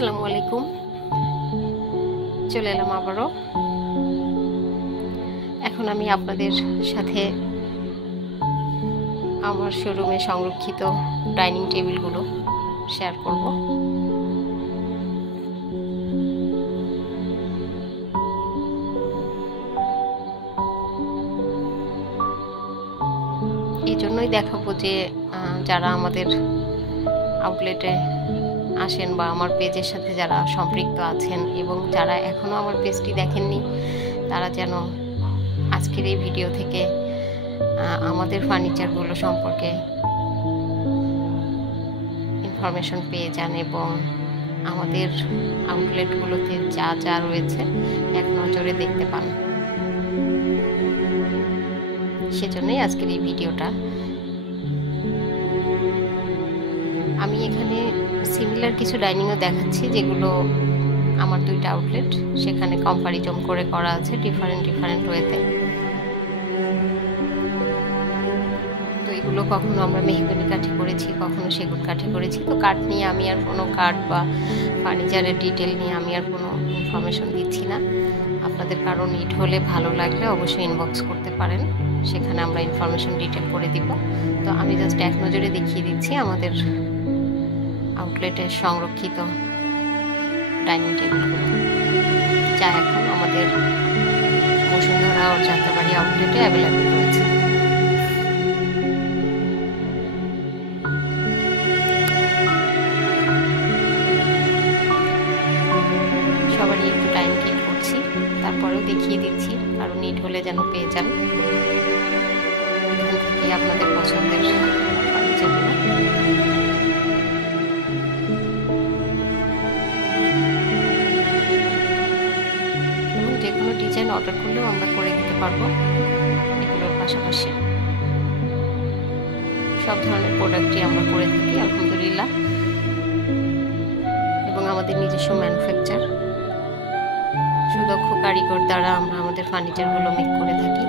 আসসালামু আলাইকুম। চলে এলাম আবারও। এখন আমি আপনাদের সাথে আমার শোরুমে সংরক্ষিত ডাইনিং টেবিলগুলো শেয়ার করব। এই জন্যই দেখাবো যে যারা আমাদের আউটলেটে আসেন বা আমার পেজের সাথে যারা সম্পৃক্ত আছেন এবং যারা এখনও আমার পেজটি দেখেননি তারা যেন আজকের এই ভিডিও থেকে আমাদের ফার্নিচারগুলো সম্পর্কে ইনফরমেশন পেয়ে যান এবং আমাদের আউটলেটগুলোতে যা যা রয়েছে এক নজরে দেখতে পান। সেজন্যই আজকের এই ভিডিওটা। আমি এখানে সিমিলার কিছু ডাইনিংও দেখাচ্ছি যেগুলো আমার দুইটা আউটলেট, সেখানে কম্পারিজন করে করা আছে ডিফারেন্ট ওয়েতে। তো এগুলো কখনো আমরা মেহগনি কাঠে করেছি, কখনো সেগুন কাঠে করেছি। তো কাঠ নিয়ে আমি আর কোনো কাঠ বা ফার্নিচারের ডিটেল নিয়ে আমি আর কোনো ইনফরমেশন দিচ্ছি না। আপনাদের কারো নিড হলে ভালো লাগলে অবশ্যই ইনবক্স করতে পারেন, সেখানে আমরা ইনফরমেশন ডিটেল করে দিব। তো আমি জাস্ট এক নজরে দেখিয়ে দিচ্ছি আমাদের আউটলেটের সংরক্ষিত ডাইনিং টেবিলগুলো, যা এখন আমাদের বসুন্ধরা ও যাত্রাবাড়ি আউটলেটে অ্যাভেলেবেল রয়েছে। সবারই একটু টাইম কিল করছি, তারপরেও দেখিয়ে দিচ্ছি, কারণ নিড হলে যেন পেয়ে যান। এখান থেকে আপনাদের পছন্দের ফার্নিচারগুলো। যে কোনো ডিজাইন অর্ডার করলেও আমরা করে দিতে পারবো। এগুলোর পাশাপাশি সব ধরনের প্রোডাক্টই আমরা করে থাকি আলহামদুলিল্লাহ, এবং আমাদের নিজস্ব ম্যানুফ্যাকচার সুদক্ষ কারিগর দ্বারা আমরা আমাদের ফার্নিচারগুলো মেক করে থাকি।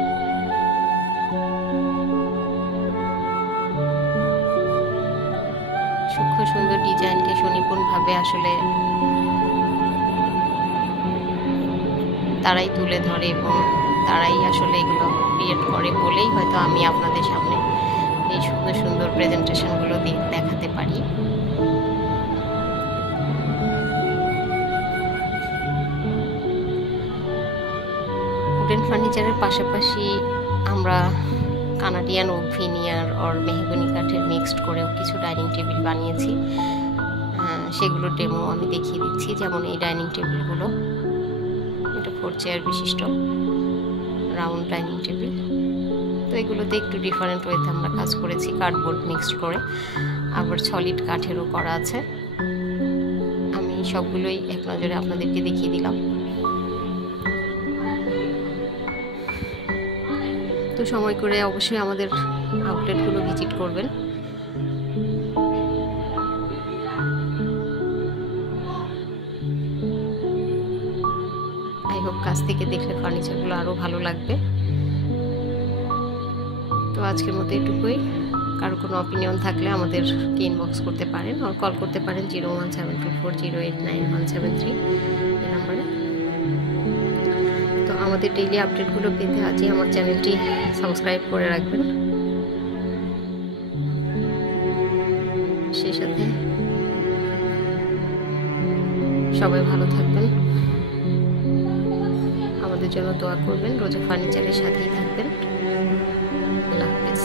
সূক্ষ্ম সুন্দর ডিজাইনকে সুনিপুণভাবে আসলে তারাই তুলে ধরে এবং তারাই আসলে এগুলো ক্রিয়েট করে বলেই হয়তো আমি আপনাদের সামনে এই সুন্দর সুন্দর প্রেজেন্টেশনগুলো দেখাতে পারি। উডেন ফার্নিচারের পাশাপাশি আমরা কানাডিয়ান ওক ভিনিয়ার আর মেহগনি কাঠের মিক্সড করেও কিছু ডাইনিং টেবিল বানিয়েছি। সেগুলো ডেমো আমি দেখিয়ে দিচ্ছি। যেমন এই ডাইনিং টেবিলগুলো, এটা 4 চেয়ার বিশিষ্ট রাউন্ড ডাইনিং টেবিল। তো এগুলোতে একটু ডিফারেন্ট ওয়েতে আমরা কাজ করেছি, কার্ডবোর্ড মিক্সড করে, আবার সলিড কাঠেরও করা আছে। আমি সবগুলোই এক নজরে আপনাদেরকে দেখিয়ে দিলাম। তো সময় করে অবশ্যই আমাদের আউটলেটগুলো ভিজিট করবেন। আই হোপ কাছ থেকে দেখলে ফার্নিচারগুলো আরও ভালো লাগবে। তো আজকের মতো এটুকুই। কারো কোনো অপিনিয়ন থাকলে আমাদেরকে ইনবক্স করতে পারেন আর কল করতে পারেন 01724089173 এই নাম্বারে। তো আমাদের ডেইলি আপডেটগুলো পেতে আজই আমার চ্যানেলটি সাবস্ক্রাইব করে রাখবেন। সেই সাথে সবাই ভালো থাকবেন, আমাদের জন্য দোয়া করবেন, রোজা ফার্নিচারের সাথেই থাকবেন। আল্লাহ হাফেজ।